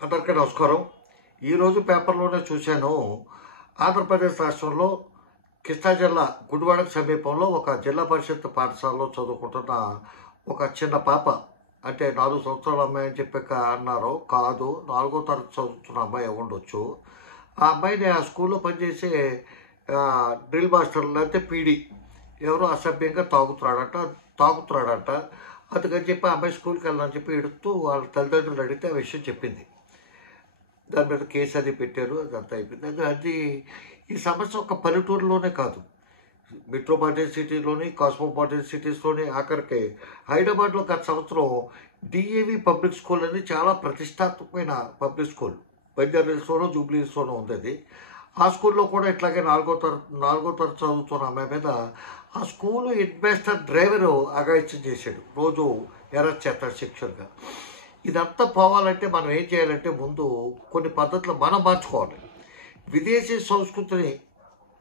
అందరికీ నమస్కారం. ఈరోజు పేపర్లోనే చూశాను. ఆంధ్రప్రదేశ్ రాష్ట్రంలో కృష్ణా జిల్లా గుడివాడకు సమీపంలో ఒక జిల్లా పరిషత్ పాఠశాలలో చదువుకుంటున్న ఒక చిన్న పాప, అంటే 4 సంవత్సరాల అమ్మాయి అని చెప్పి అన్నారు. కాదు, 4వ తరగతి చదువుతున్న అమ్మాయి ఉండొచ్చు. ఆ అమ్మాయిని ఆ స్కూల్లో పనిచేసే డ్రిల్ మాస్టర్ లేకపోతే పీడి ఎవరో అసభ్యంగా తాగుతున్నాడంట. అందుకని చెప్పి ఆ అమ్మాయి స్కూల్కి వెళ్ళాలని చెప్పి ఎడుతూ వాళ్ళ తల్లిదండ్రులు అడిగితే ఆ విషయం చెప్పింది. దాని మీద కేసు అది పెట్టారు. అదంతా అయిపోయింది. అది ఈ సమస్య ఒక పల్లెటూరులోనే కాదు, మెట్రోపాలిటన్ సిటీలోని, కాస్మోపాలిటన్ సిటీస్లోని, ఆఖరికి హైదరాబాద్లో గత సంవత్సరం డిఏవి పబ్లిక్ స్కూల్ అని చాలా ప్రతిష్టాత్మకమైన పబ్లిక్ స్కూల్ బంజారాహిల్స్లోనూ జూబ్లీహిల్స్లోనూ ఉంది. అది ఆ స్కూల్లో కూడా ఇట్లాగే నాలుగో తరగతి చదువుతున్న అమ్మాయి మీద ఆ స్కూలు హెడ్ మాస్టర్ డ్రైవరు అఘాయిత్యం చేశాడు. రోజు అరెస్ట్ చేస్తాడు శిక్షణగా. ఇదంతా పోవాలంటే మనం ఏం చేయాలంటే ముందు కొన్ని పద్ధతులు మనం మార్చుకోవాలి. విదేశీ సంస్కృతిని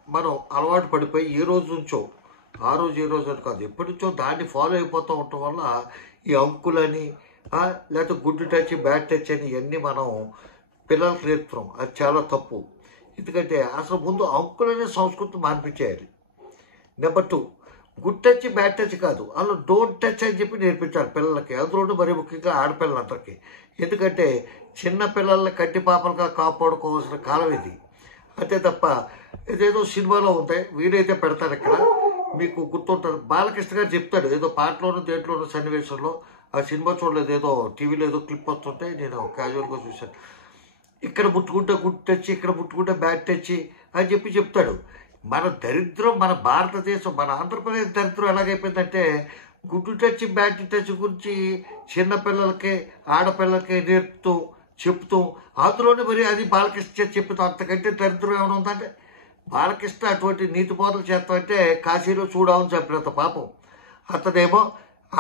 మనం అలవాటు పడిపోయి ఈ రోజు నుంచో, ఈ రోజు అని కాదు, ఎప్పటి నుంచో దాన్ని ఫాలో అయిపోతూ ఉండటం వల్ల ఈ అంకులని లేకపోతే గుడ్ టచ్ బ్యాడ్ టచ్ అని ఇవన్నీ మనం పిల్లలకు నేర్పుతున్నాం. అది చాలా తప్పు. ఎందుకంటే అసలు ముందు అంకులనే సంస్కృతి మాన్పించేయాలి. Number 2, good touch bad touch కాదు, అలా డోంట్ టచ్ అని చెప్పి నేర్పించాలి పిల్లలకి. అందులోనూ మరి ముఖ్యంగా ఆడపిల్లలందరికీ. ఎందుకంటే చిన్న పిల్లల్ని కట్టి పాపలుగా కాపాడుకోవాల్సిన కాలం ఇది. అంతే తప్ప ఇదేదో సినిమాలో ఉంది, వీడైతే పెడతాడు. ఇక్కడ మీకు గుర్తుంటుంది, బాలకృష్ణ గారు చెప్తాడు ఏదో పాటలోనూ దేంట్లోనూ సన్నివేశంలో. ఆ సినిమా చూడలేదు, ఏదో టీవీలో ఏదో క్లిప్ వస్తుంటే నేను క్యాజువల్గా చూశాను. ఇక్కడ ముట్టుకుంటే గుడ్ టచ్, ఇక్కడ ముట్టుకుంటే బ్యాడ్ టచ్ అని చెప్పి చెప్తాడు. మన దరిద్రం, మన భారతదేశం, మన ఆంధ్రప్రదేశ్ దరిద్రం ఎలాగైపోయిందంటే గుడ్ టచ్ బ్యాడ్ టచ్ గురించి చిన్నపిల్లలకి ఆడపిల్లలకి చెప్తూ అందులోనే మరి అది బాలకృష్ణ చెప్తూ అంతకంటే దరిద్రం ఏమైనా ఉందంటే బాలకృష్ణ అటువంటి నీతి బోధలు చేస్తామంటే కాశీలో చూడవని చెప్పినంత పాపం. అతనేమో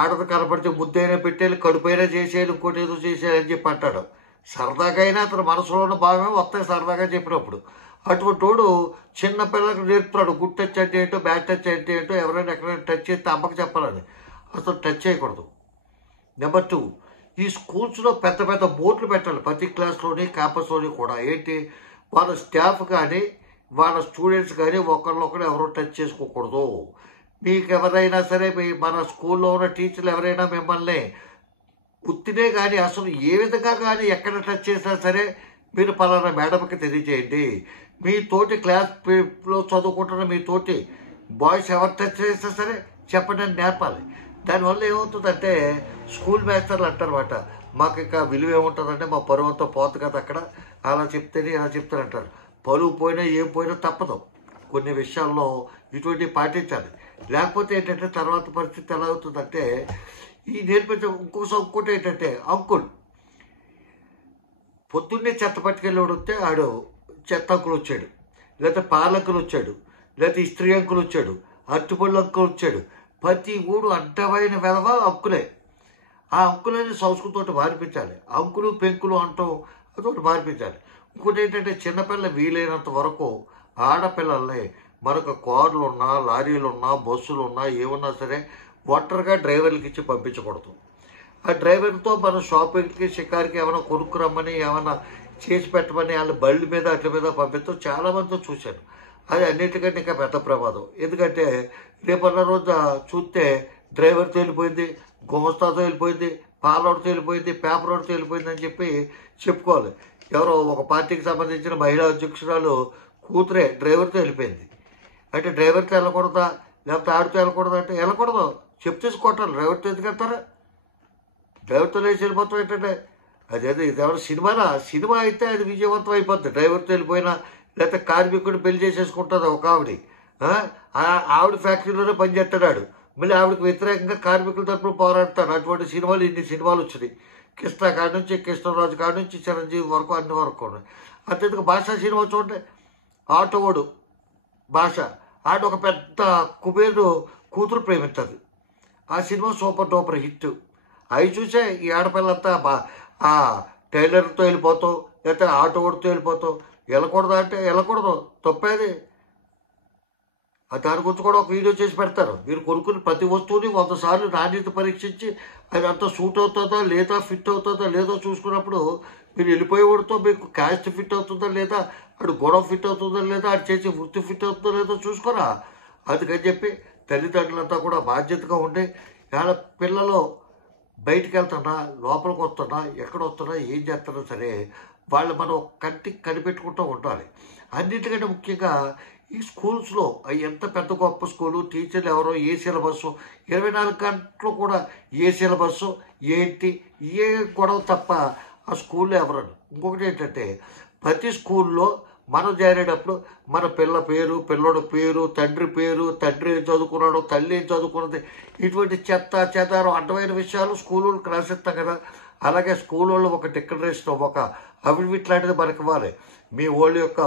ఆడది కనపడితే ముద్దైనా పెట్టేది, కడుపైనా చేసేది, ఇంకోటి ఏదో చేసేది అని చెప్పి అంటాడు. సరదాగా అయినా అతను మనసులో ఉన్న భాగమే వస్తాయి సరదాగా చెప్పినప్పుడు. అటువంటి వాడు చిన్న పిల్లలకు నేర్పుతాడు గుడ్ టచ్ అంటే ఏంటో, బ్యాడ్ టచ్ అంటే ఏంటో. ఎవరైనా ఎక్కడైనా టచ్ చేస్తే అమ్మకి చెప్పాలని, అసలు టచ్ చేయకూడదు. నెంబర్ 2, ఈ స్కూల్స్లో పెద్ద పెద్ద బోర్డులు పెట్టాలి ప్రతి క్లాస్లోని, క్యాంపస్లోని కూడా. ఏంటి, వాళ్ళ స్టాఫ్ కానీ వాళ్ళ స్టూడెంట్స్ కానీ ఒకరినొకరు ఎవరో టచ్ చేసుకోకూడదు. మీకు ఎవరైనా సరే మన స్కూల్లో ఉన్న టీచర్లు ఎవరైనా మిమ్మల్ని ఉత్తినే కానీ అసలు ఏ విధంగా కానీ ఎక్కడ టచ్ చేసినా సరే మీరు పలానా మేడంకి తెలియజేయండి. మీ తోటి క్లాస్లో చదువుకుంటున్న మీ తోటి బాయ్స్ ఎవరు టచ్ చేసినా సరే చెప్పండి అని నేర్పాలి. దానివల్ల ఏమవుతుందంటే స్కూల్ మాస్టర్లు అంటారన్నమాట, మాకు ఇంకా విలువ ఏముంటుందంటే మా పరువు అంతా పోతుంది కదా అక్కడ, అలా చెప్తేనే ఇలా చెప్తారంటారు. పరువు పోయినా ఏం పోయినా తప్పదు. కొన్ని విషయాల్లో ఇటువంటివి పాటించాలి. లేకపోతే ఏంటంటే తర్వాత పరిస్థితి ఎలా అవుతుందంటే ఈ నేర్పించే ఇంకోటి ఏంటంటే అంకుల్ పొద్దున్నే చెత్త పట్టుకెళ్ళి వస్తే ఆడు చెత్త అంకులు వచ్చాడు, లేకపోతే పాల అంకులు వచ్చాడు, లేకపోతే ఇస్త్రీ అంకులు వచ్చాడు, అరటిపళ్ళు అంకులు వచ్చాడు. ప్రతి ఊడు అడ్డమైన వెధవ అంకులే. ఆ అంకులని సంస్కృతితో మార్పించాలి. అంకులు పెంకులు అంటూ అదొకటి మార్పించాలి. ఇంకోటి ఏంటంటే చిన్నపిల్లలు వీలైనంత వరకు ఆడపిల్లల్ని మనకు కార్లు ఉన్నా, లారీలు ఉన్నా, బస్సులు ఉన్నా, ఏమన్నా సరే ఒంటరిగా డ్రైవర్లకి ఇచ్చి పంపించకూడదు. ఆ డ్రైవర్తో మనం షాపింగ్కి, షికార్కి ఏమైనా కొనుక్కురమ్మని, ఏమైనా చేసి పెట్టమని వాళ్ళ బళ్ళు మీద అట్ల మీద పంపిస్తూ చాలామందితో చూశాను. అది అన్నిటికంటే ఇంకా పెద్ద ప్రమాదం. ఎందుకంటే రేపన్న రోజు చూస్తే డ్రైవర్తో వెళ్ళిపోయింది, గుమస్తాతో వెళ్ళిపోయింది, పాలోడితో వెళ్ళిపోయింది, పేపరోడితో వెళ్ళిపోయింది అని చెప్పి చెప్పుకోవాలి. ఎవరో ఒక పార్టీకి సంబంధించిన మహిళా అధ్యక్షురాలు కూతురే డ్రైవర్తో వెళ్ళిపోయింది. అంటే డ్రైవర్తో వెళ్ళకూడదా, లేకపోతే ఆడితో వెళ్ళకూడదా అంటే వెళ్ళకూడదు, చెప్తేసి కొట్టాలి. డ్రైవర్తో ఎందుకు వెళ్తారా? డ్రైవర్తో లేచి వెళ్ళిపోతాం ఏంటంటే అదేదో ఇదేమన్నా సినిమానా? సినిమా అయితే అది విజయవంతం అయిపోద్ది. డ్రైవర్తో వెళ్ళిపోయినా, లేకపోతే కార్మికుడిని పెళ్లి చేసేసుకుంటుంది ఒక ఆవిడ. ఆవిడ ఫ్యాక్టరీలోనే పనిచేస్తాడు, మళ్ళీ ఆవిడకి వ్యతిరేకంగా కార్మికుల తరపున పోరాడతాడు. అటువంటి సినిమాలు ఇన్ని సినిమాలు వచ్చినాయి. కృష్ణ కాడి నుంచి, కృష్ణరాజు కాడి నుంచి చిరంజీవి వరకు అన్ని వరకు ఉన్నాయి. అంతేందుకు భాషా సినిమా చూడండి, ఆటోవాడు భాష, ఆడ ఒక పెద్ద కుబేరు కూతురు ప్రేమిస్తుంది. ఆ సినిమా సూపర్ డూపర్ హిట్. అవి చూసే ఈ ఆడపిల్లంతా టైలర్తో వెళ్ళిపోతావు, లేకపోతే ఆటో ఓడితో వెళ్ళిపోతావు. వెళ్ళకూడదు అంటే వెళ్ళకూడదు, తప్పేది. దాని గురించి కూడా ఒక వీడియో చేసి పెడతారు. మీరు కొనుక్కుని ప్రతి వస్తువుని 100 సార్లు నాణ్యత పరీక్షించి అది అంతా సూట్ అవుతుందా లేదా, ఫిట్ అవుతుందా లేదో చూసుకున్నప్పుడు మీరు వెళ్ళిపోయేవాడితో మీకు క్యాస్ట్ ఫిట్ అవుతుందా లేదా, అటు గొడవ ఫిట్ అవుతుందా లేదా, అటు చేసే వృత్తి ఫిట్ అవుతుందో లేదో చూసుకోరా. అందుకని చెప్పి తల్లిదండ్రులంతా కూడా బాధ్యతగా ఉండి ఇవాళ పిల్లలు బయటికి వెళ్తున్నా, లోపలికి వస్తున్నా, ఎక్కడ వస్తున్నా, ఏం చేస్తున్నా సరే వాళ్ళు మనం కంటికి కనిపెట్టుకుంటూ ఉండాలి. అన్నిటికంటే ముఖ్యంగా ఈ స్కూల్స్లో ఎంత పెద్ద గొప్ప స్కూలు, టీచర్లు ఎవరో, ఏ సిలబస్సు, 24 గంటలు కూడా ఏ సిలబస్సు ఏంటి, ఏ గొడవ తప్ప ఆ స్కూల్లో ఎవరని. ఇంకొకటి ఏంటంటే ప్రతి స్కూల్లో మనం చేరేటప్పుడు మన పిల్ల పేరు, పిల్లోడి పేరు, తండ్రి పేరు, తండ్రి ఏం చదువుకున్నాడు, తల్లి ఏం చదువుకున్నది, ఇటువంటి చెత్త చెదారం అడ్డమైన విషయాలు స్కూళ్ళకి రాసిస్తాం కదా. అలాగే స్కూల్లో ఒక డిక్లరేషన్, ఒక అఫిడవిట్ లాంటిది మనకి ఇవ్వాలి. మీ వాళ్ళ యొక్క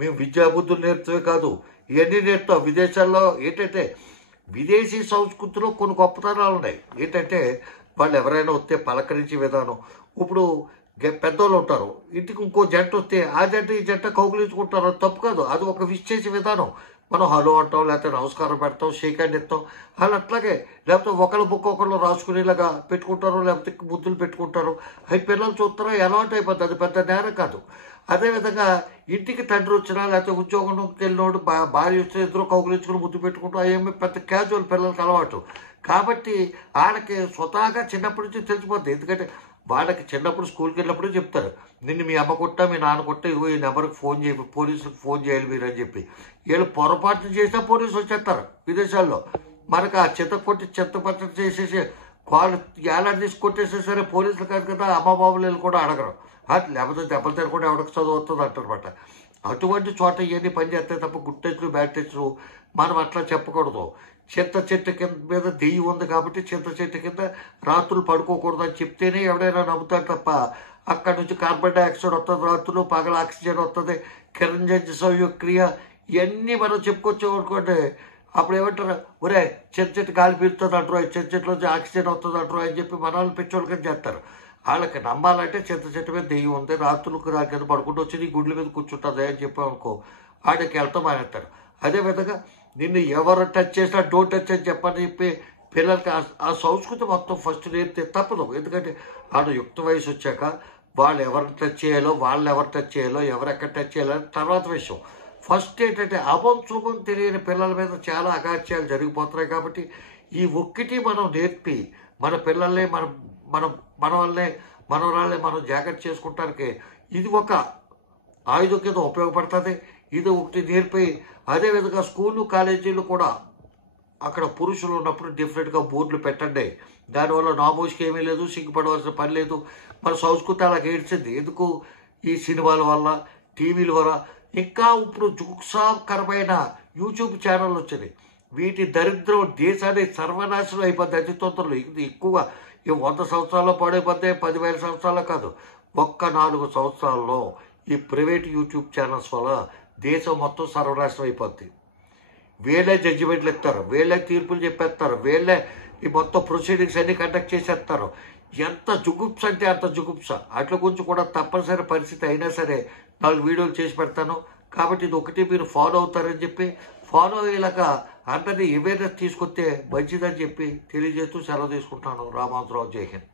మేము విద్యాబుద్ధులు నేర్చువే కాదు, ఇవన్నీ నేర్పుతాం. విదేశాల్లో ఏంటంటే విదేశీ సంస్కృతిలో కొన్ని గొప్పతనాలు ఉన్నాయి. ఏంటంటే వాళ్ళు ఎవరైనా వస్తే పలకరించే విధానం. ఇప్పుడు పెద్దోళ్ళు ఉంటారు, ఇంటికి ఇంకో జంట వస్తే ఆ జంట ఈ జంట కౌగులించుకుంటారు, అది తప్పు కాదు. అది ఒక విష్ చేసే విధానం. మనం హలో అంటాం, లేకపోతే నమస్కారం పెడతాం, షేక్ హ్యాండ్ ఇస్తాం. వాళ్ళు అట్లాగే లేకపోతే ఒకళ్ళ బుక్ ఒకళ్ళు రాసుకునేలాగా పెట్టుకుంటారు, లేకపోతే ముద్దులు పెట్టుకుంటారు. అవి పిల్లలు చూస్తారో అలవాటు అయిపోతుంది, అది పెద్ద నేరం కాదు. అదేవిధంగా ఇంటికి తండ్రి వచ్చినా లేకపోతే ఉద్యోగంకి వెళ్ళినోడు భార్య వచ్చిన ఇద్దరు కౌగులించుకుని ముద్దు పెట్టుకుంటాం. అవేమి పెద్ద క్యాజువల్ పిల్లలకి అలవాటు. కాబట్టి వాళ్ళకి స్వతహాగా చిన్నప్పటి నుంచి తెలిసిపోద్ది. ఎందుకంటే వాళ్ళకి చిన్నప్పుడు స్కూల్కి వెళ్ళినప్పుడు చెప్తారు, నిన్ను మీ అమ్మ కొట్టా, మీ నాన్న కొట్టా, ఇదిగో ఈ నెంబర్కి ఫోన్ చేయి, పోలీసులకు ఫోన్ చేయాలి మీరు అని చెప్పి. వీళ్ళు పొరపాటు చేసినా పోలీసులు వచ్చేస్తారు విదేశాల్లో. మనకు ఆ చెత్త కొట్టి చెత్త పచ్చడి చేసేసి కాళ్ళు ఏలాంటి తీసి కొట్టేసే సరే పోలీసులు కాదు కదా, అమ్మ బాబులు కూడా అడగరు. లేకపోతే దెబ్బలు తినకుండా ఎవరికి చదువు వస్తుంది అంటారనమాట. అటువంటి చోట ఇవన్నీ పని చేస్తాయి తప్ప గుడ్ టచ్లు బ్యాడ్ టచ్లు మనం అట్లా చెప్పకూడదు. చింత చెట్టు కింద మీద దెయ్యం ఉంది కాబట్టి చింత చెట్టు కింద రాత్రులు పడుకోకూడదు అని చెప్తేనే ఎవడైనా నమ్ముతాడు తప్ప అక్కడ నుంచి కార్బన్ డైఆక్సైడ్ వస్తుంది, రాత్రులు పగల ఆక్సిజన్ వస్తుంది, కిరణజన్య సంయోక్రియ ఇవన్నీ మనం చెప్పుకొచ్చాం అనుకోండి. అప్పుడు ఏమంటారు, ఒరే చింత చెట్టు గాలి పీలుతుంది అంటారు, చింత చెట్టులోంచి ఆక్సిజన్ వస్తుంది అంటారు అని చెప్పి మనల్ని పెంచోళ్ళకని చేస్తారు. వాళ్ళకి నమ్మాలంటే చింత చెట్టు మీద దెయ్యం ఉంది, రాత్రులకు దాని కింద పడుకుంటూ వచ్చి నీ గుడ్ల మీద కూర్చుంటుంది అని చెప్పామనుకో వాడికి వెళ్తాం మానేస్తాడు. అదేవిధంగా నిన్ను ఎవరు టచ్ చేసినా డోంట్ టచ్ అని చెప్పని చెప్పి పిల్లలకి ఆ సంస్కృతి మొత్తం ఫస్ట్ నేర్పితే తప్పదు. ఎందుకంటే వాళ్ళు యుక్త వయసు వచ్చాక వాళ్ళు ఎవరిని టచ్ చేయాలో, వాళ్ళని ఎవరు టచ్ చేయాలో, ఎవరెక్కడ టచ్ చేయాలో తర్వాత విషయం. ఫస్ట్ ఏంటంటే అభం శుభం తెలియని పిల్లల మీద చాలా అగాత్యాలు జరిగిపోతున్నాయి. కాబట్టి ఈ ఒక్కటి మనం నేర్పి మన పిల్లల్ని మన వల్లే మనవరాళ్ళే మనం జాగ్రత్త చేసుకుంటానికి ఇది ఒక ఆయుధం కింద ఉపయోగపడుతుంది. ఇది ఒకటి నేర్పి అదేవిధంగా స్కూళ్ళు కాలేజీలు కూడా అక్కడ పురుషులు ఉన్నప్పుడు డిఫరెంట్గా బోర్డులు పెట్టండి. దానివల్ల నామోషికి ఏమీ లేదు, సిగ్గుపడవలసిన పని లేదు. మన సంస్కృతి అలా ఏడ్చింది ఎందుకు, ఈ సినిమాల వల్ల, టీవీల వల్ల. ఇంకా ఇప్పుడు జుగుప్సాకరమైన యూట్యూబ్ ఛానల్ వచ్చింది. వీటి దరిద్రం దేశాన్ని సర్వనాశనం అయిపోద్ది అతి తొందరలో. ఇది ఎక్కువగా 100 సంవత్సరాల్లో పాడైపోతే 10,000 సంవత్సరాల్లో కాదు, ఒక్క 4 సంవత్సరాల్లో ఈ ప్రైవేట్ యూట్యూబ్ ఛానల్స్ వల్ల దేశం మొత్తం సర్వనాశనం అయిపోద్ది. వీళ్ళే జడ్జిమెంట్లు ఇస్తారు, వీళ్ళే తీర్పులు చెప్పేస్తారు, వీళ్ళే ఈ మొత్తం ప్రొసీడింగ్స్ అన్నీ కండక్ట్ చేసేస్తారు. ఎంత జుగుప్స అంటే అంత జుగుప్స. అట్ల గురించి కూడా తప్పనిసరి పరిస్థితి అయినా సరే 4 వీడియోలు చేసి పెడతాను. కాబట్టి ఇది ఒకటి మీరు ఫాలో అవుతారని చెప్పి, ఫాలో అయ్యేలాగా అందరినీ అవేర్నెస్ తీసుకొస్తే మంచిదని చెప్పి తెలియజేస్తూ సెలవు తీసుకుంటాను. రామాంతరావు, జై హింద్.